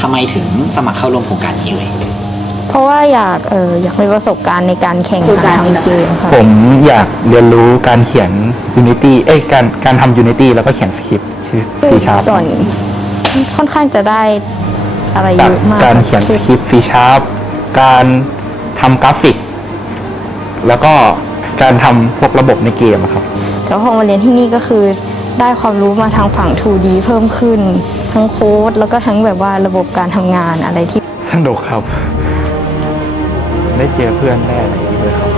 ทำไมถึงสมัครเข้าร่วมโครงการนี้เลย เพราะว่าอยากเอออยากมีประสบการณ์ในการแข่งขันทำเกมค่ะผมอยากเรียนรู้การเขียน Unity เอ้ยการการทำ Unity แล้วก็เขียนสคริปต์ชื่อ C Sharp ส่วนค่อนข้างจะได้อะไรเยจากอะมากการเขียนสคริปต์ C Sharp การทำกราฟิก แล้วก็การทำพวกระบบในเกมอะครับ แต่ว่าพอมาเรียนที่นี่ก็คือ ได้ความรู้มาทางฝั่ง 2D เพิ่มขึ้น ทั้งโค้ดแล้วก็ทั้งแบบว่าระบบการทำงานอะไรที่ สนุกครับ ได้เจอเพื่อนได้อะไรอย่างนี้ด้วยครับ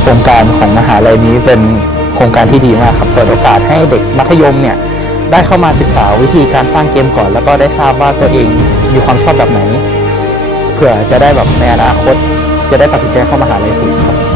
โครงการของมหาลัยนี้เป็นโครงการที่ดีมากครับ เปิดโอกาสให้เด็กมัธยมเนี่ยได้เข้ามาศึกษาวิธีการสร้างเกมก่อน แล้วก็ได้ทราบว่าตัวเองมีความชอบแบบไหน เพื่อจะได้แบบในอนาคต จะได้ตัดสินใจเข้ามหาลัยถูกครับ